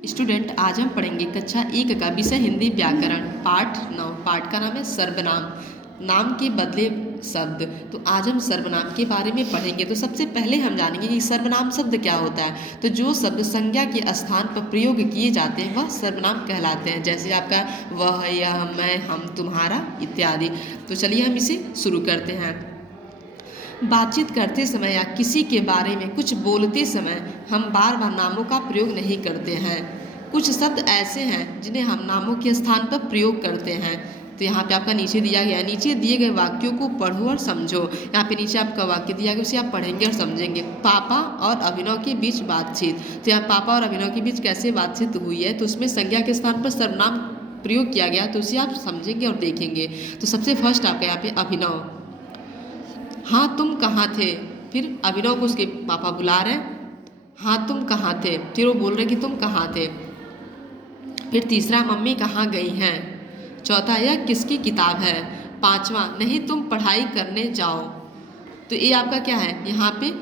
Student, आज हम पढ़ेंगे कक्षा 1 का विषय हिंदी व्याकरण पाठ 9। पाठ का नाम है सर्वनाम। नाम के बदले शब्द। तो आज हम सर्वनाम के बारे में पढ़ेंगे। तो सबसे पहले हम जानेंगे कि सर्वनाम शब्द क्या होता है। तो जो शब्द संज्ञा के स्थान पर प्रयोग किए जाते हैं वह सर्वनाम कहलाते हैं। जैसे आपका वह, यह, मैं, हम, तुम्हारा इत्यादि। तो चलिए हम इसे शुरू करते हैं। बातचीत करते समय या किसी के बारे में कुछ बोलते समय हम बार बार नामों का प्रयोग नहीं करते हैं। कुछ शब्द ऐसे हैं जिन्हें हम नामों के स्थान पर प्रयोग करते हैं। तो यहाँ पे आपका नीचे दिया गया है, नीचे दिए गए वाक्यों को पढ़ो और समझो। यहाँ पे नीचे आपका वाक्य दिया गया, उसे आप पढ़ेंगे और समझेंगे। पापा और अभिनव के बीच बातचीत। तो यहाँ पापा और अभिनव के बीच कैसे बातचीत हुई है, तो उसमें संज्ञा के स्थान पर सर्वनाम प्रयोग किया गया, तो उसे आप समझेंगे और देखेंगे। तो सबसे फर्स्ट आपका यहाँ पे अभिनव, हाँ तुम कहाँ थे। फिर अभिनव को उसके पापा बुला रहे हैं, हाँ तुम कहाँ थे। फिर वो बोल रहे कि तुम कहाँ थे। फिर तीसरा, मम्मी कहाँ गई हैं। चौथा, यह किसकी किताब है। पांचवा, नहीं तुम पढ़ाई करने जाओ। तो ये आपका क्या है, यहाँ पे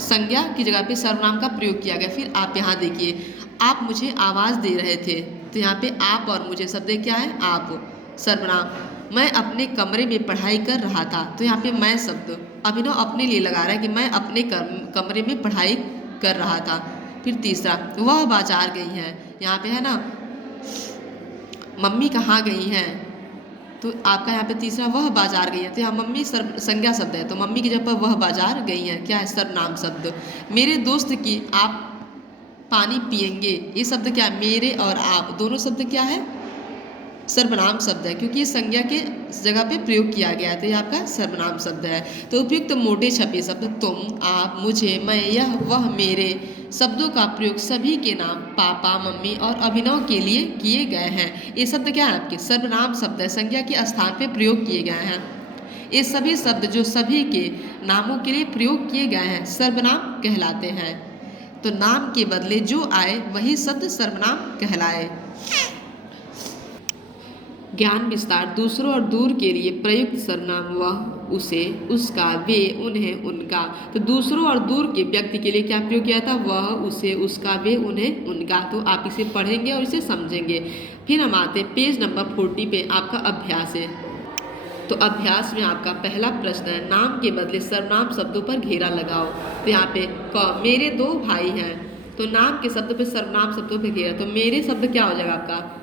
संज्ञा की जगह पे सर्वनाम का प्रयोग किया गया। फिर आप यहाँ देखिए, आप मुझे आवाज़ दे रहे थे। तो यहाँ पे आप और मुझे शब्द क्या है, आप सर्वनाम। मैं अपने कमरे में पढ़ाई कर रहा था। तो यहाँ पे मैं शब्द अभिनव अपने लिए लगा रहा है कि मैं अपने कमरे में पढ़ाई कर रहा था। फिर तीसरा, वह बाजार गई है। यहाँ पे है ना, मम्मी कहाँ गई हैं। तो आपका यहाँ पे तीसरा, वह बाजार गई है। तो यहाँ मम्मी संज्ञा शब्द है, तो मम्मी की जगह पर वह बाजार गई है, क्या है, सर्वनाम शब्द। मेरे दोस्त की आप पानी पिएंगे, ये शब्द क्या है, मेरे और आप दोनों शब्द क्या है, सर्वनाम शब्द है, क्योंकि ये संज्ञा के जगह पे प्रयोग किया गया है। तो ये आपका सर्वनाम शब्द है। तो उपयुक्त मोटे छपे शब्द तुम, आप, मुझे, मैं, यह, वह, मेरे शब्दों का प्रयोग सभी के नाम पापा, मम्मी और अभिनव के लिए किए गए हैं। ये शब्द क्या है, आपके सर्वनाम शब्द है, संज्ञा के स्थान पे प्रयोग किए गए हैं। ये सभी शब्द जो सभी के नामों के लिए प्रयोग किए गए हैं सर्वनाम कहलाते हैं। तो नाम के बदले जो आए वही शब्द सर्वनाम कहलाए। ज्ञान विस्तार, दूसरों और दूर के लिए प्रयुक्त सर्वनाम वह, उसे, उसका, वे, उन्हें, उनका। तो दूसरों और दूर के व्यक्ति के लिए क्या प्रयोग किया था, वह, उसे, उसका, वे, उन्हें, उनका। तो आप इसे पढ़ेंगे और इसे समझेंगे। फिर हम आते हैं पेज नंबर 40 पे, आपका अभ्यास है। तो अभ्यास में आपका पहला प्रश्न है, नाम के बदले सर्वनाम शब्दों पर घेरा लगाओ। तो यहाँ पे मेरे दो भाई हैं। तो नाम के शब्द पे सर्वनाम शब्दों पे घेरा, तो मेरे शब्द क्या हो जाएगा आपका,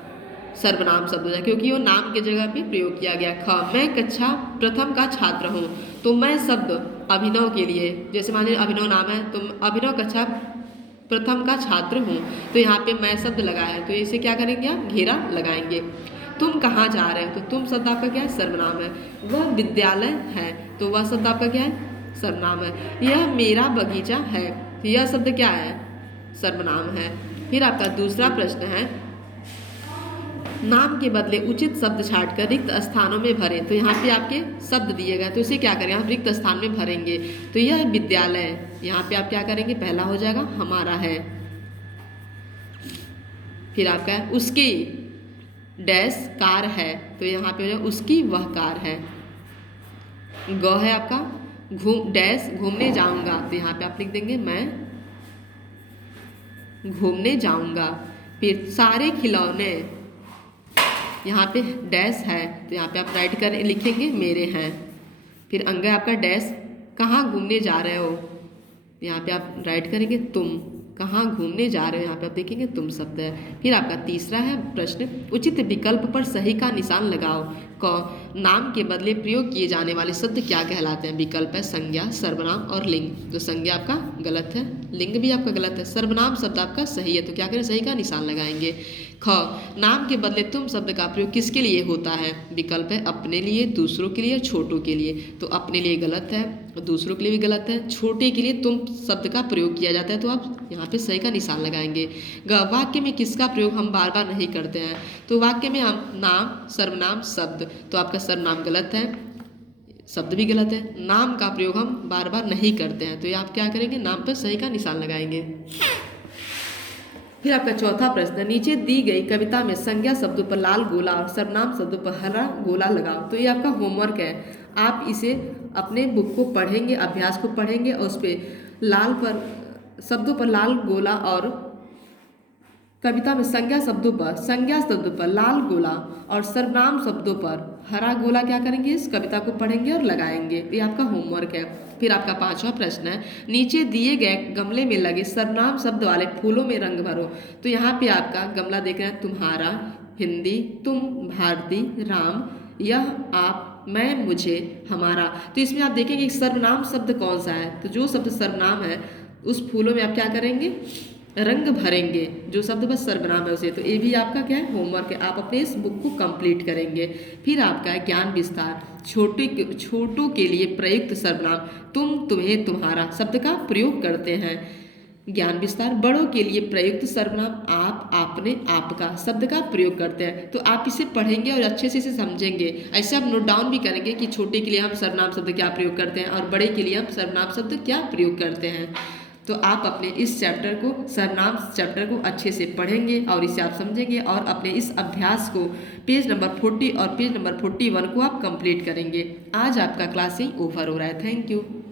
सर्वनाम शब्द हो जाएगा, क्योंकि वो नाम के जगह पे प्रयोग किया गया। मैं कक्षा प्रथम का छात्र हूँ। तो मैं शब्द अभिनव के लिए, जैसे मान लीजिए अभिनव नाम है, तो अभिनव कक्षा प्रथम का छात्र हूँ। तो यहाँ पे मैं शब्द लगाया है, तो इसे क्या करेंगे, आप घेरा लगाएंगे। तुम कहाँ जा रहे हो, तो तुम शब्द आपका क्या है, सर्वनाम है। वह विद्यालय है, तो वह शब्द आपका क्या है, सर्वनाम है। यह मेरा बगीचा है, तो यह शब्द क्या है, सर्वनाम है। फिर आपका दूसरा प्रश्न है, नाम के बदले उचित शब्द छाटकर रिक्त स्थानों में भरें। तो यहाँ पे आपके शब्द दिए गए, तो इसे क्या करेंगे, आप रिक्त स्थान में भरेंगे। तो यह विद्यालय, यहाँ पे आप क्या करेंगे, पहला हो जाएगा हमारा है। फिर आपका है उसकी डैश कार है, तो यहाँ पे हो जाएगा उसकी वह कार है। ग है आपका डैश घूमने जाऊंगा, तो यहाँ पे आप लिख देंगे मैं घूमने जाऊंगा। फिर सारे खिलौने, यहाँ पे डैश है, तो यहाँ पे आप राइट कर लिखेंगे मेरे हैं। फिर अंग है आपका डैश, कहाँ घूमने जा रहे हो, यहाँ पे आप राइट करेंगे तुम, कहाँ घूमने जा रहे हो, यहाँ पे आप देखेंगे तुम शब्द है। फिर आपका तीसरा है प्रश्न, उचित विकल्प पर सही का निशान लगाओ। नाम के बदले प्रयोग किए जाने वाले शब्द क्या कहलाते हैं। विकल्प है संज्ञा, सर्वनाम और लिंग। तो संज्ञा आपका गलत है, लिंग भी आपका गलत है, सर्वनाम शब्द आपका सही है। तो क्या करें, सही का निशान लगाएंगे। नाम के बदले तुम शब्द का प्रयोग किसके लिए होता है। विकल्प है अपने लिए, दूसरों के लिए, छोटों के लिए। तो अपने लिए गलत है, दूसरों के लिए भी गलत है, छोटे के लिए तुम शब्द का प्रयोग किया जाता है। तो आप यहाँ पे सही का निशान लगाएंगे। वाक्य में किसका प्रयोग हम बार बार नहीं करते हैं। तो वाक्य में हम नाम, सर्वनाम, शब्द। तो आपका सर्वनाम गलत है, शब्द भी गलत है, नाम का प्रयोग हम बार बार नहीं करते हैं। तो ये आप क्या करेंगे, नाम पर सही का निशान लगाएंगे। फिर आपका चौथा प्रश्न, नीचे दी गई कविता में संज्ञा शब्दों पर लाल गोला और सर्वनाम शब्दों पर हरा गोला लगाओ। तो ये आपका होमवर्क है, आप इसे अपने बुक को पढ़ेंगे, अभ्यास को पढ़ेंगे और उस पर लाल पर शब्दों पर लाल गोला और कविता में संज्ञा शब्दों पर लाल गोला और सर्वनाम शब्दों पर हरा गोला क्या करेंगे, इस कविता को पढ़ेंगे और लगाएंगे। ये आपका होमवर्क है। फिर आपका 5वां प्रश्न है, नीचे दिए गए गमले में लगे सर्वनाम शब्द वाले फूलों में रंग भरो। तो यहाँ पे आपका गमला देख रहे हैं, तुम्हारा, हिंदी, तुम, भारती, राम, यह, आप, मैं, मुझे, हमारा। तो इसमें आप देखेंगे सर्वनाम शब्द कौन सा है, तो जो शब्द सर्वनाम है उस फूलों में आप क्या करेंगे, रंग भरेंगे। जो शब्द बस सर्वनाम है उसे। तो ये भी आपका क्या है, होमवर्क है। आप अपने इस बुक को कंप्लीट करेंगे। फिर आपका है ज्ञान विस्तार, छोटों के लिए प्रयुक्त सर्वनाम तुम, तुम्हें, तुम्हारा शब्द का प्रयोग करते हैं। ज्ञान विस्तार, बड़ों के लिए प्रयुक्त सर्वनाम आप, आपने, आपका शब्द का प्रयोग करते हैं। तो आप इसे पढ़ेंगे और अच्छे से इसे समझेंगे। ऐसे आप नोट डाउन भी करेंगे कि छोटे के लिए हम सर्वनाम शब्द क्या प्रयोग करते हैं और बड़े के लिए हम सर्वनाम शब्द क्या प्रयोग करते हैं। तो आप अपने इस चैप्टर को, सर्वनाम चैप्टर को अच्छे से पढ़ेंगे और इसे आप समझेंगे और अपने इस अभ्यास को पेज नंबर 40 और पेज नंबर 41 को आप कंप्लीट करेंगे। आज आपका क्लास ही ओवर हो रहा है। Thank you.